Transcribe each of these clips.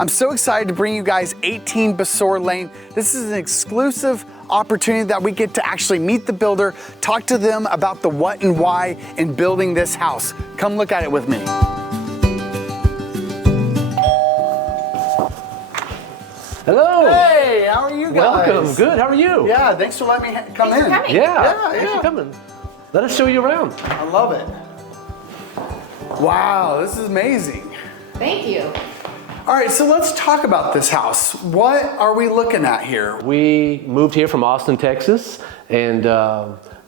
I'm so excited to bring you guys 18 Basore Lane. This is an exclusive opportunity that we get to actually meet the builder, talk to them about the what and why in building this house. Come look at it with me. Hello. Hey, how are you guys? Welcome. Good. How are you? Yeah, thanks for letting me come in. Yeah, thanks for coming. Let us show you around. I love it. Wow, this is amazing. Thank you. All right, so let's talk about this house. What are we looking at here? We moved here from Austin, Texas, and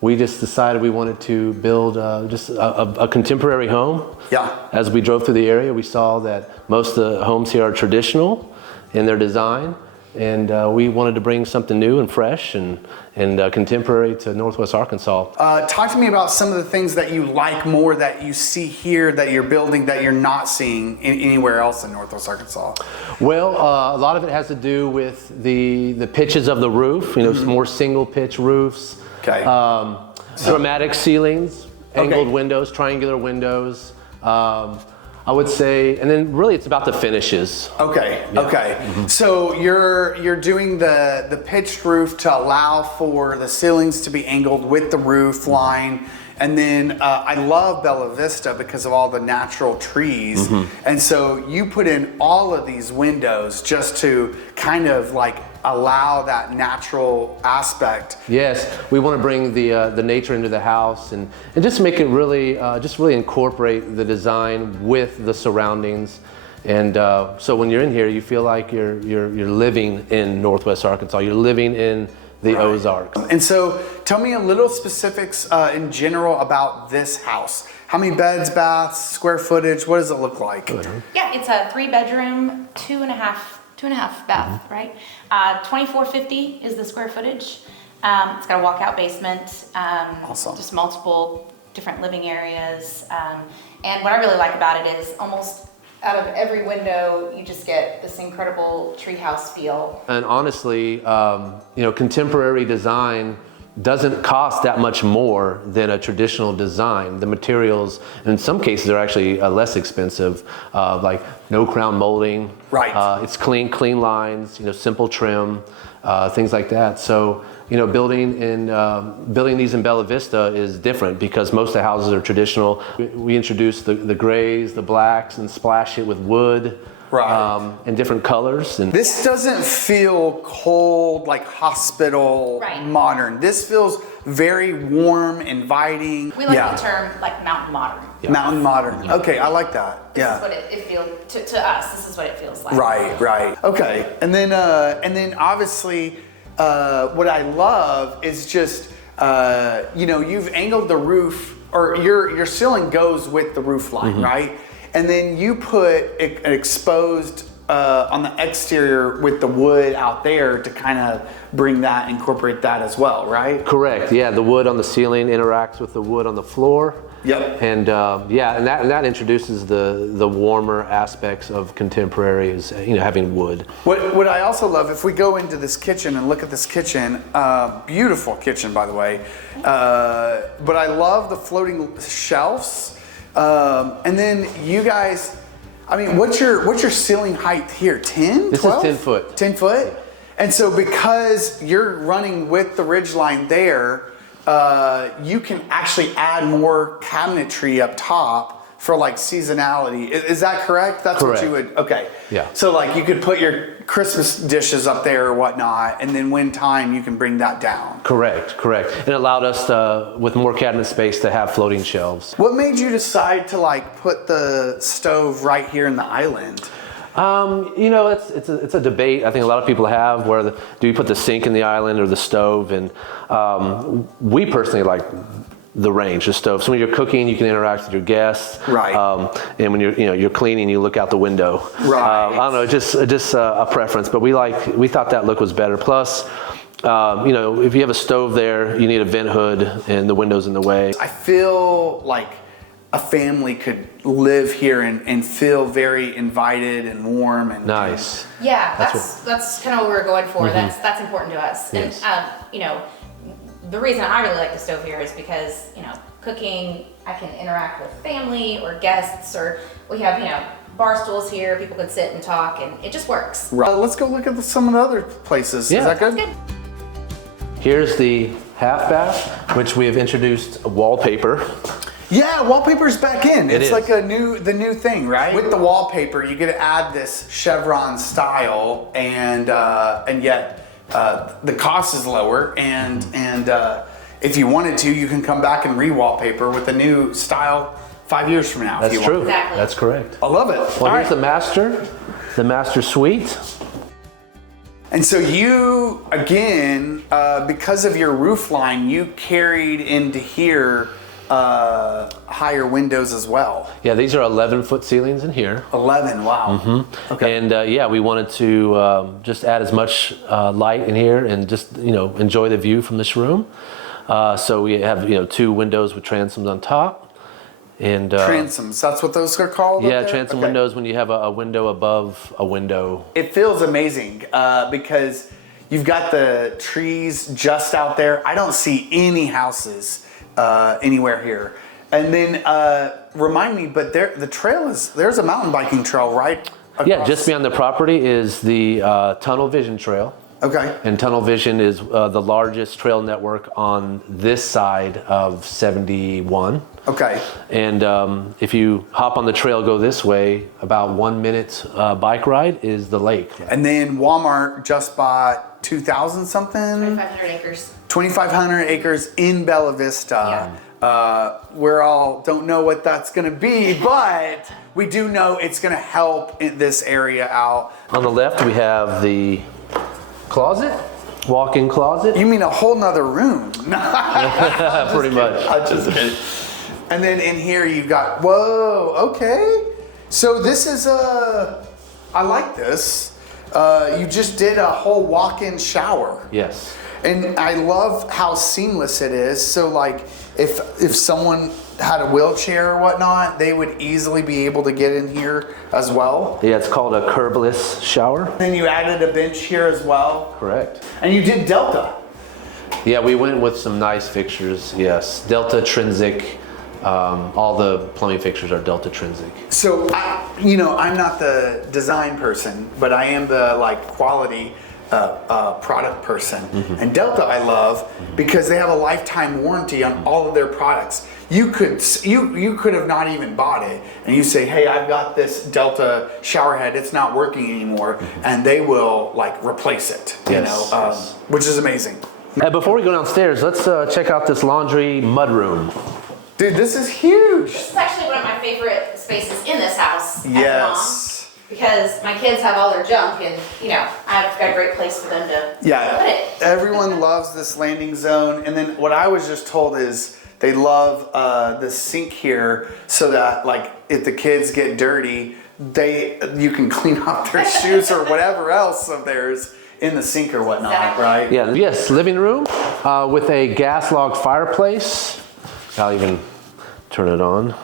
we just decided we wanted to build just a contemporary home. Yeah. As we drove through the area, we saw that most of the homes here are traditional in their design, and we wanted to bring something new and fresh and contemporary to Northwest Arkansas. Talk to me about some of the things that you like more that you see here that you're building that you're not seeing anywhere else in Northwest Arkansas. Well, a lot of it has to do with the pitches of the roof, you know, more single pitch roofs, Okay. dramatic ceilings, angled windows, triangular windows. I would say, and then really it's about the finishes. Okay, Yeah. okay. So you're doing the pitched roof to allow for the ceilings to be angled with the roof line. And then I love Bella Vista because of all the natural trees. And so you put in all of these windows just to kind of like allow that natural aspect. Yes, we want to bring the nature into the house and just make it really, just really incorporate the design with the surroundings. And so when you're in here, you feel like you're living in Northwest Arkansas. You're living in the Ozarks. And so tell me a little specifics in general about this house. How many beds, baths, square footage, what does it look like? Yeah, it's a 3-bedroom, two and a half bath, right? 2450 is the square footage. It's got a walkout basement. Awesome. Just multiple different living areas. And what I really like about it is almost out of every window, you just get this incredible treehouse feel. And honestly, you know, contemporary design doesn't cost that much more than a traditional design. The materials, in some cases, are actually less expensive, like no crown molding. Right. It's clean lines, you know, simple trim, things like that. So, you know, building these in Bella Vista is different because most of the houses are traditional. We introduce the grays, the blacks, and splash it with wood. Right. In different colors. And This doesn't feel cold, like hospital modern. This feels very warm, inviting. We like the term like mountain modern. Mountain modern. Okay, I like that. This is what it feels to us. This is what it feels like. Right. Okay, and then obviously, what I love is just you know, you've angled the roof, or your ceiling goes with the roof line, right? And then you put an exposed on the exterior with the wood out there to kind of bring that, incorporate that as well, right? Correct. Yeah, the wood on the ceiling interacts with the wood on the floor. Yep. And yeah, and that introduces the warmer aspects of contemporary, is, you know, having wood. What I also love, if we go into this kitchen and look at this kitchen, beautiful kitchen by the way, but I love the floating shelves. And then you guys, I mean, what's your ceiling height here? 10, This 12? is 10 foot. 10 foot? And so because you're running with the ridge line there, you can actually add more cabinetry up top for like seasonality. Is that correct? That's Correct. what you would, okay. Yeah. So like you could put your Christmas dishes up there or whatnot, and then when time you can bring that down. Correct. And it allowed us with more cabinet space to have floating shelves. What made you decide to like put the stove right here in the island? You know, it's a debate I think a lot of people have, where do you put the sink in the island or the stove? And we personally like the range, the stove. So when you're cooking, you can interact with your guests. Right. And when you're cleaning, you look out the window. Right. I don't know, just a preference, but we thought that look was better. Plus, you know, if you have a stove there, you need a vent hood and the window's in the way. I feel like a family could live here and feel very invited and warm and Nice. Yeah, that's kind of what we're going for. That's important to us. Yes. And you know, the reason I really like the stove here is because, you know, cooking, I can interact with family or guests, or we have, you know, bar stools here, people can sit and talk, and it just works. Right. Let's go look at some of the other places. Yeah. Is that good? Good. Here's the half bath, which we have introduced Wallpaper. Yeah, wallpaper's back in. It It's is. like the new thing, right? With the wallpaper, you get to add this chevron style, and yet the cost is lower. And if you wanted to, you can come back and re-wallpaper with a new style 5 years from now. That's if you true. Want. Exactly. That's correct. I love it. Well, All here's right. the master suite. And so you, again, because of your roof line, you carried into here higher windows as well. Yeah, these are 11-foot ceilings in here. 11, wow. Okay. And yeah, we wanted to just add as much light in here and just enjoy the view from this room. So we have 2 windows with transoms on top. And Transoms, that's what those are called? yeah, up there? transom Okay. windows when you have a window above a window. It feels amazing because you've got the trees just out there. I don't see any houses anywhere here. And then remind me, but there's a mountain biking trail right across. Yeah, just beyond the property is the Tunnel Vision Trail. Okay. And Tunnel Vision is the largest trail network on this side of 71. Okay. And if you hop on the trail, go this way, about 1 minute bike ride is the lake. And then Walmart just bought 2,000 something? 2,500 acres. 2,500 acres in Bella Vista. We're all don't know what that's going to be, but we do know it's going to help this area out. On the left, we have the closet, walk-in closet. You mean a whole nother room? Pretty much. I'm just kidding. And then in here you got, whoa, okay. So this is I like this. You just did a whole walk-in shower. Yes. And I love how seamless it is. So like if someone had a wheelchair or whatnot, they would easily be able to get in here as well. Yeah, it's called a curbless shower. Then you added a bench here as well. Correct. And you did Delta. Yeah, we went with some nice fixtures. Yes, Delta Trinsic. All the plumbing fixtures are Delta Trinsic. So I'm not the design person, but I am the quality product person. And Delta I love because they have a lifetime warranty on all of their products. You could have not even bought it, and you say, hey, I've got this Delta shower head, it's not working anymore, and they will replace it. Yes. Which is amazing. Before we go downstairs, let's check out this laundry mudroom. Dude, this is huge. This is actually one of my favorite spaces in this house. As Yes. a mom, because my kids have all their junk, and I've got a great place for them to put it. Everyone loves this landing zone. And then what I was just told is they love the sink here so that if the kids get dirty, you can clean off their shoes or whatever else of theirs in the sink or whatnot, Exactly. right? Yeah, yes, living room with a gas log fireplace. I'll even turn it on.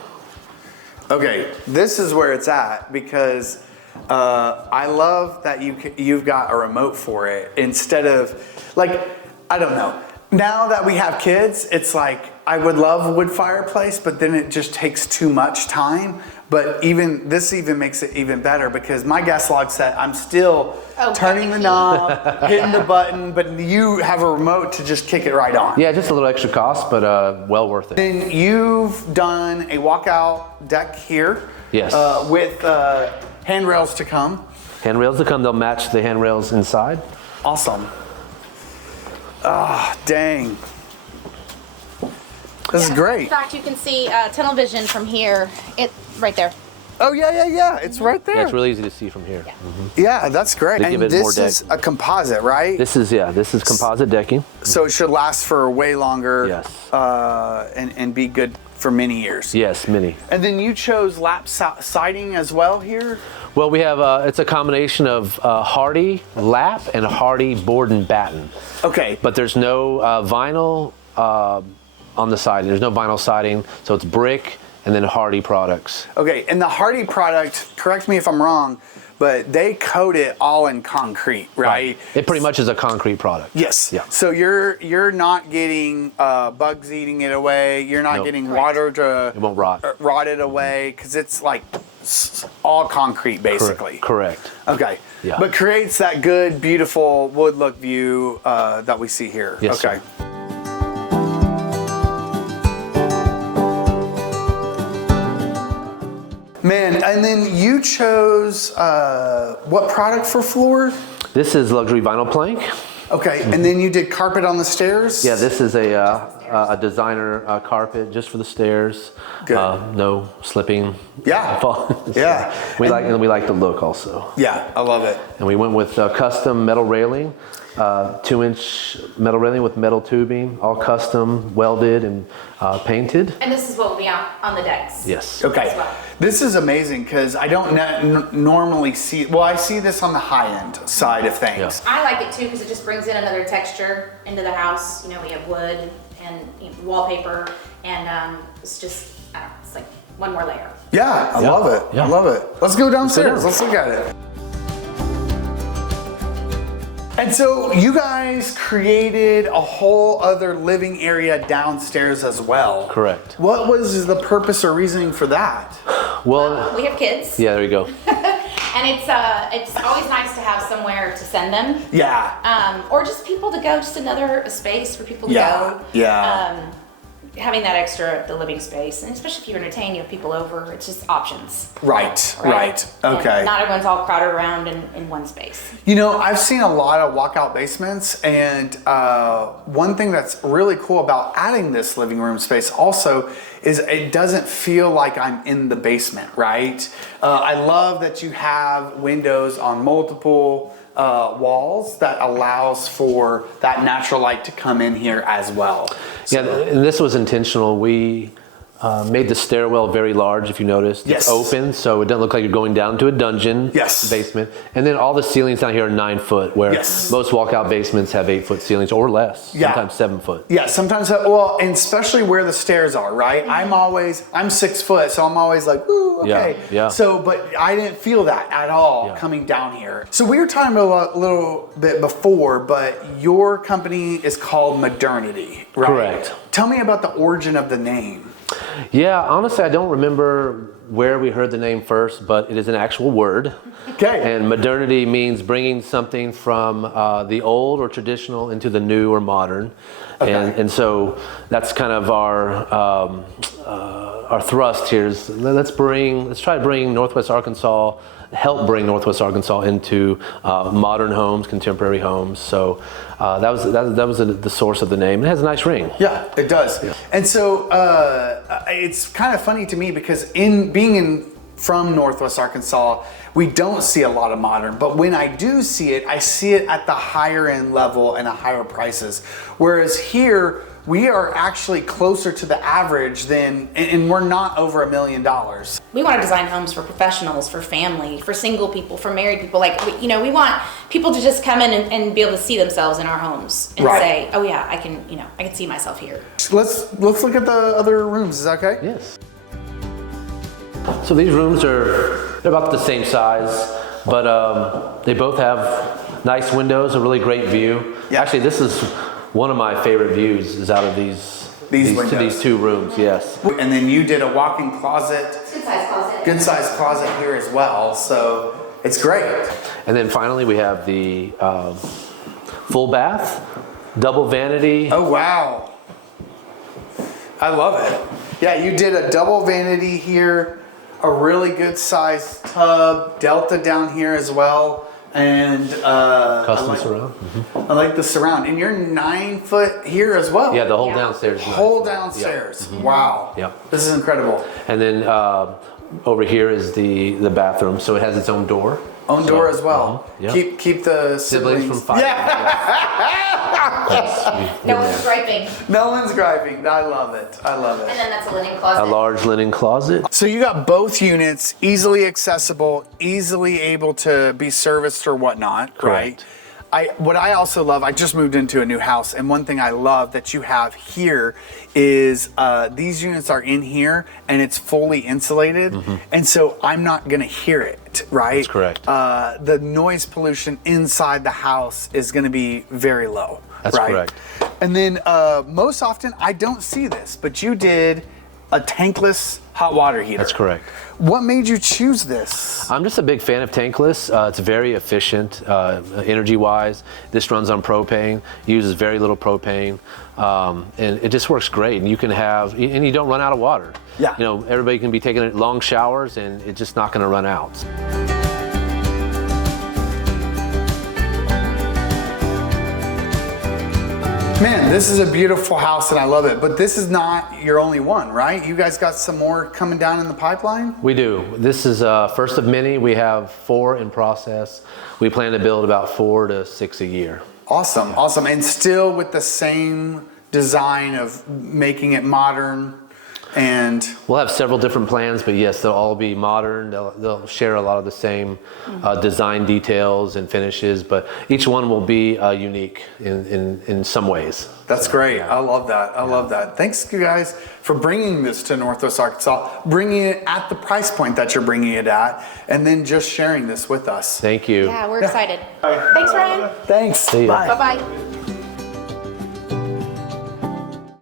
Okay, this is where it's at because I love that you've got a remote for it instead of I don't know. Now that we have kids, it's I would love a wood fireplace, but then it just takes too much time. But this makes it even better because my gas log set, I'm still turning the knob, hitting the button, but you have a remote to just kick it right on. Yeah, just a little extra cost, but well worth it. Then you've done a walkout deck here. Yes. With handrails to come. Handrails to come, they'll match the handrails inside. Awesome. Ah, dang. This is In great. fact, you can see tunnel vision from here. Right there. Oh, yeah. It's right there. Yeah, it's really easy to see from here. Yeah, that's great. They give And it more this is a composite, right? This is composite decking. So it should last for way longer. Yes. And be good for many years. Yes, mini. And then you chose lap siding as well here? Well, we have, it's a combination of hardy lap and hardy board and batten. Okay. But there's no vinyl on the siding. There's no vinyl siding, so it's brick and then hardy products. Okay, and the hardy product, correct me if I'm wrong, but they coat it all in concrete, right? It pretty much is a concrete product. Yes. Yeah. So you're not getting bugs eating it away. You're not Nope. getting water to It won't rot. rot it away because it's all concrete basically. Correct. Okay. Yeah. But creates that good, beautiful wood look view that we see here. Yes, okay. sir. Man, and then you chose what product for floor? This is luxury vinyl plank. Okay, and then you did carpet on the stairs? Yeah, this is a designer carpet just for the stairs. Good. No slipping. Yeah. So Yeah. we like the look also. Yeah, I love it. And we went with custom metal railing, 2-inch metal railing with metal tubing, all custom, welded and painted. And this is what will be on the decks. Yes. Okay. As well. This is amazing because I don't normally see, well, I see this on the high end side of things. I like it too because it just brings in another texture into the house. You know, we have wood and wallpaper, and it's just, I don't know, it's like one more layer. Yeah, I love it. Yeah. I love it. Let's go downstairs. Let's look at it. And so you guys created a whole other living area downstairs as well. Correct. What was the purpose or reasoning for that? Well, We have kids, yeah, there you go. and it's always nice to have somewhere to send them. Yeah. Or just people to go, just another space for people to Yeah. go. Yeah. Having that extra, the living space, and especially if you entertain, you have people over, it's just options. Right. And Okay. not everyone's all crowded around in one space. You know, I've seen a lot of walkout basements, and one thing that's really cool about adding this living room space also is it doesn't feel like I'm in the basement, right? I love that you have windows on multiple walls that allows for that natural light to come in here as well. Yeah, and this was intentional. We made the stairwell very large, if you noticed. Yes. It's open, so it doesn't look like you're going down to a dungeon Yes. basement. And then all the ceilings down here are 9 foot, where Yes. most walkout basements have 8-foot ceilings or less, Yeah. sometimes 7 foot. Yeah, sometimes, well, and especially where the stairs are, right? I'm 6 foot, so I'm always like, ooh, okay. Yeah, yeah. So, but I didn't feel that at all Yeah. coming down here. So we were talking about a little bit before, but your company is called Modernity, right? Correct. Tell me about the origin of the name. Yeah, honestly, I don't remember where we heard the name first, but it is an actual word. Okay. And modernity means bringing something from the old or traditional into the new or modern. Okay. And so that's kind of our thrust here is let's try to bring Northwest Arkansas, help bring Northwest Arkansas into modern homes, contemporary homes. So that was the source of the name. It has a nice ring. Yeah, it does. Yeah. And so it's kind of funny to me because from Northwest Arkansas, we don't see a lot of modern, but when I do see it, I see it at the higher end level and at higher prices. Whereas here, we are actually closer to the average and we're not over $1 million. We want to design homes for professionals, for family, for single people, for married people. Like, we want people to just come in and be able to see themselves in our homes and Right. say, oh yeah, I can see myself here. Let's look at the other rooms. Is that okay? Yes. So these rooms they're about the same size, but they both have nice windows, a really great view. Yeah. Actually, this is one of my favorite views is out of these windows. these 2 rooms. Yes. And then you did a walk-in closet, Good size closet. good sized closet here as well. So it's great. And then finally we have the full bath, double vanity. Oh, wow. I love it. Yeah, you did a double vanity here, a really good sized tub, Delta down here as well. And Custom surround. I like the surround. And you're 9 foot here as well. Yeah, the whole Yeah. downstairs. is Whole nice. downstairs. Wow. Yeah. This is incredible. And then over here is the bathroom, so it has its own door. Own door as well. Yeah. Keep the Siblings from fire. No one's griping. No one's griping. I love it. I love And it. then that's a linen closet. A large linen closet. So you got both units easily accessible, easily able to be serviced or whatnot, right? Correct. What I also love, I just moved into a new house, and one thing I love that you have here is these units are in here and it's fully insulated, and so I'm not gonna hear it, right? That's correct. The noise pollution inside the house is gonna be very low. That's right? correct. And then most often I don't see this, but you did a tankless hot water heater. That's correct. What made you choose this? I'm just a big fan of Tankless. It's very efficient energy-wise. This runs on propane, uses very little propane, and it just works great. And you can have, and you don't run out of water. Yeah. You know, everybody can be taking long showers, and it's just not going to run out. Man, this is a beautiful house and I love it, but this is not your only one, right? You guys got some more coming down in the pipeline? We do. This is first of many. We have 4 in process. We plan to build about 4 to 6 a year. Awesome, awesome. And still with the same design of making it modern and... We'll have several different plans, but yes, they'll all be modern. They'll share a lot of the same design details and finishes, but each one will be unique in some ways. That's great. I love that. I love that. Thanks, you guys, for bringing this to Northwest Arkansas, bringing it at the price point that you're bringing it at, and then just sharing this with us. Thank you. Yeah, we're excited. Thanks, Ryan. Thanks. See ya. Bye. Bye-bye.